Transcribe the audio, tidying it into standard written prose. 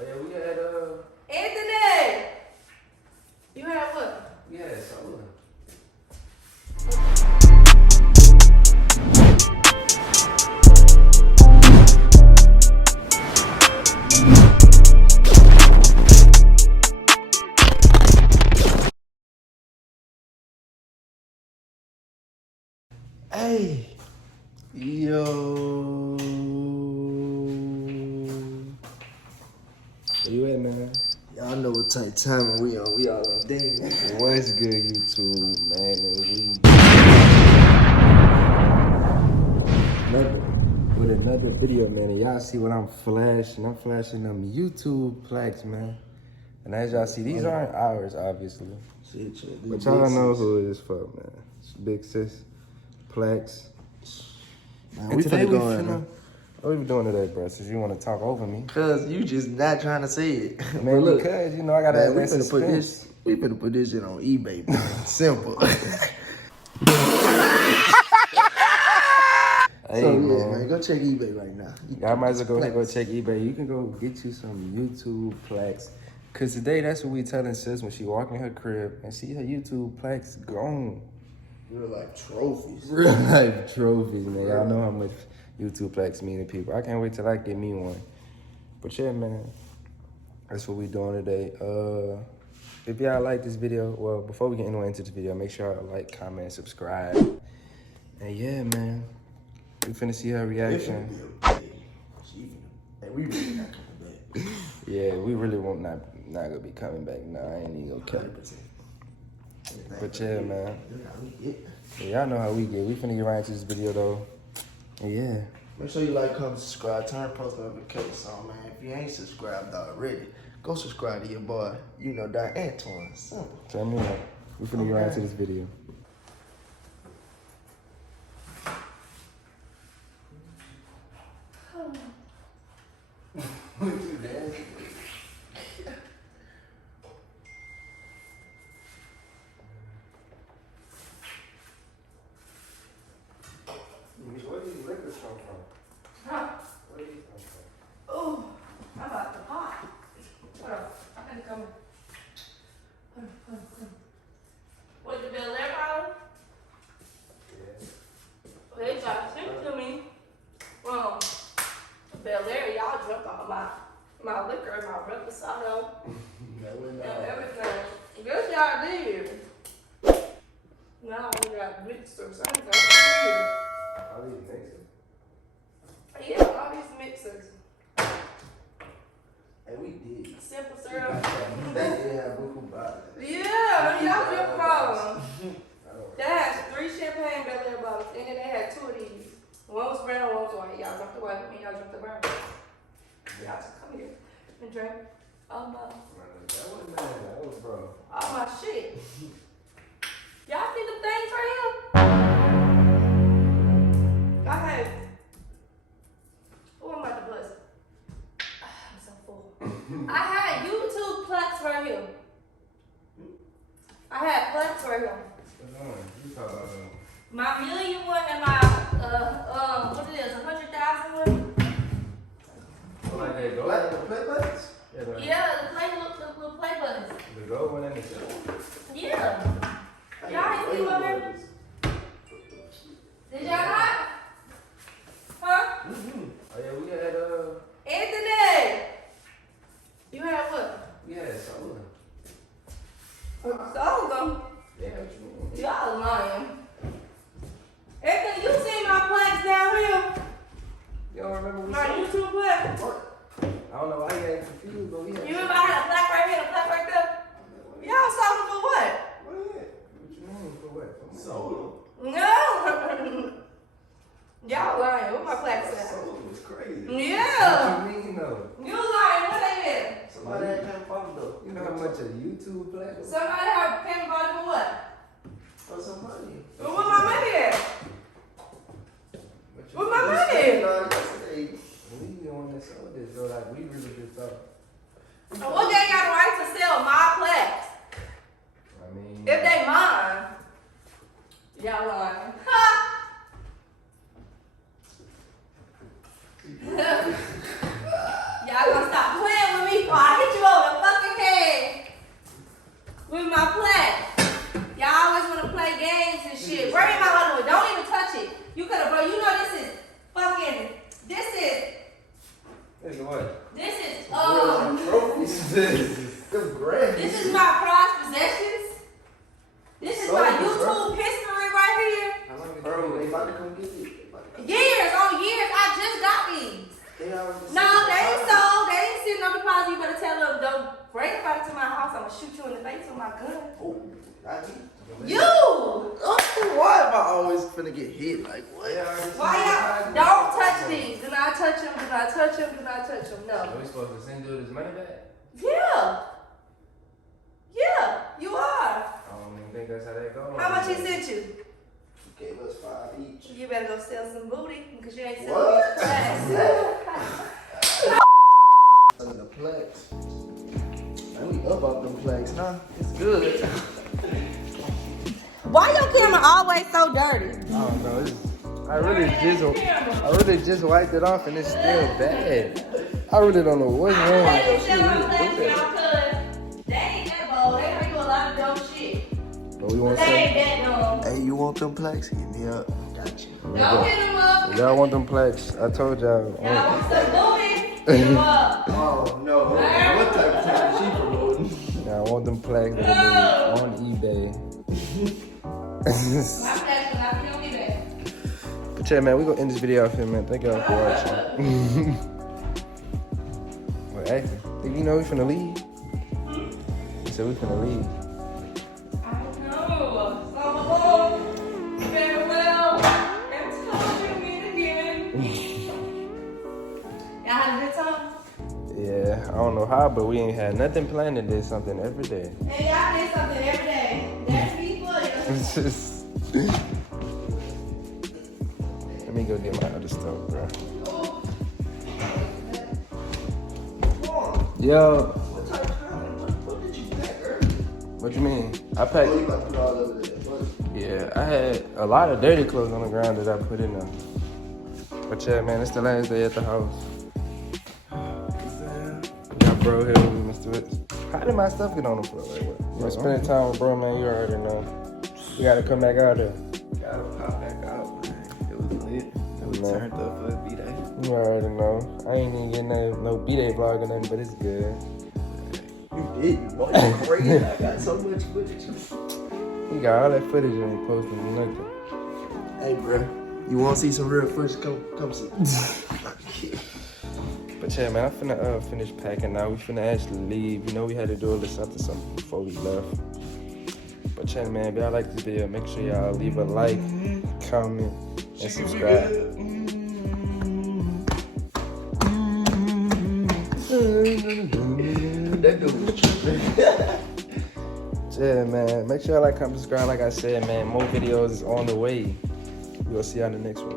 Oh yeah, we had Anthony! You had what? we had soda. Hey, yo. Where you at, man? Y'all know what type of time we on. We all on dating. What's good, YouTube, man? And with another video, man. And y'all see what I'm flashing. I'm flashing them YouTube plaques, man. And as y'all see, these aren't ours, obviously. But y'all know who it is for, man. It's Big Sis plaques. Man, And we today finna we go in. finna. What we doing today, bro? Since you want to talk over me, Cause you just not trying to say it. man. But look, Because you know I gotta man, have we that finna put suspense. this. We finna put this shit on eBay, man. Simple. Hey, So man. yeah, man, go check eBay right now. Y'all might as well go ahead and go check eBay. You can go get you some YouTube plaques. Cause today that's what we telling sis when she walk in her crib and see her YouTube plaques gone. Real life trophies. Real life trophies, man. Y'all know how much YouTube plaques mean to people. I can't wait till I get me one. But yeah, man, that's what we doing today. If y'all like this video, well, before we get into this video, make sure y'all like, comment, subscribe. And yeah, man, we finna see her reaction. Hey, we really not coming back. Yeah, we really won't not gonna be coming back. Nah, I ain't even gonna cap. But yeah, man. Yeah, y'all know how we get. We finna get right into this video though. And yeah. Make sure you like, comment, subscribe, turn post notifications on, man. If you ain't subscribed already, go subscribe to your boy, Yk.Antoiine. Simple. Tell me what. We finna get right into this video. Where these liquors come from? Huh? Where these come from? Oh, I'm about to pop. Hold on. I gotta come. Hold on. What, the Bel Air bottle? Yeah. They tried to send it to me. Bel Air, y'all drunk all my liquor and my reposado and everything. Guess y'all did. Now I only got mixers. I ain't got beer. All these mixes. Yeah, all these mixers. Hey, we did. Simple syrup. They did have buku bottles. Yeah, y'all drunk all of them. I don't They had 3 champagne Bel Air bottles, and then they had 2 of these. One was brown, one was white. Y'all drank the white, and y'all drank the brown. Y'all just come here and drink all That wasn't bad. That was bro. my shit. Y'all see them things right here? I had. Oh, I'm about to bust. I'm so full. I had YouTube plaques right here. I had plaques right here. What's on? You talk about My million one and my what it is, 100,000 one. like they go. Like the play buttons? Yeah, the, Yeah, the little play buttons. the gold one and the silver. Yeah. Y'all ain't see what happened? Did y'all not? Huh? Oh yeah, we had Anthony! You had what? we had soda. Soda. Yeah, what you mean? Y'all lying. Anthony, you seen my plaques down here? You don't remember we My saw? YouTube plaque. I don't know why you got confused, but we had. You remember I had a plaque right here and a plaque right there? Y'all saw them for what? What is it? What you mean? For what? For Soda. No. Y'all lying. What my plaques at? Soda was crazy. Yeah. What you mean though? You lying. What they at? Somebody that can't follow though. You know how much a YouTube plaque was? Somebody have came about it for what? For some money. Well, where my money at? What you Where my money? Yesterday. We on this soda, so like we really just thought. What they got the right to sell my plaques? I mean, If they mine. Y'all lying. Ha! Y'all gonna stop playing with me or This is my prized possessions. This is my YouTube history right here. Bro, they about to come get it. Years on years, I just got these. No, they ain't sold. They ain't sitting on deposit. You better tell them, don't bring nobody to my house. I'm gonna shoot you in the face with my gun. Oh, not me. You! Oh, why am I always finna get hit? Like, what? Why y'all? Don't touch these. Do not touch them. Do not touch them. Do not touch them. No. Are we supposed to send dude his money back? Yeah. Yeah, you are. I don't even think that's how that goes. How much he sent you? Gave us 5 each. You better go sell some booty because you ain't selling What? these fast. Under the plaques. Man, we up off them plaques, huh? It's good. Why your camera always so dirty? I don't know. I really just wiped it off and it's still bad. I really don't know what's wrong. They ain't that bold. They gonna do a lot of dumb shit. But we want They some. ain't that dumb. Hey, you want them plaques? Hit me up. Got you. Don't hit them up. Y'all want them plaques? I told y'all. Y'all want some booty? Hit them up. Oh, no. What type of time she promoting? Yeah, I want them plaques that are on eBay. My flash will not be on eBay. But yeah, man, we gonna end this video off here, man. Thank y'all for watching. Well, actually, think you know we finna leave? So we finna leave. I know. So, farewell. Until we meet again. Y'all had a good time? Yeah, I don't know how, but we ain't had nothing planned to do something every day. And y'all did something every day. That's me for you. It's just... Let me go get my other stuff, bro. Yo, What type of time? What did you pack earlier? what you mean? I packed. Oh, you about to put all over there. What? Yeah, I had a lot of dirty clothes on the ground that I put in there. But yeah, man, it's the last day at the house. Got bro here with Mr. Witz. How did my stuff get on the floor? Like, what? You spending time with bro, man, you already know. We gotta come back out there. Gotta pop back out, man. It was lit. It was Man. turned up for a B-Day. You already know. I ain't even getting no B-Day vlog or nothing, but it's good. You did. Boy, you crazy. I got so much footage. We got all that footage and we posting nothing. Hey, bro. You want to see some real footage? Come see. But yeah, man, I'm finna finish packing now. We finna actually leave. You know, we had to do a little something before we left. But yeah, man, if y'all like this video, make sure y'all leave a like, comment, and subscribe. That dude was tripping. Yeah, man, make sure y'all like, comment, subscribe. Like I said, man, more videos is on the way. We'll see y'all in the next one.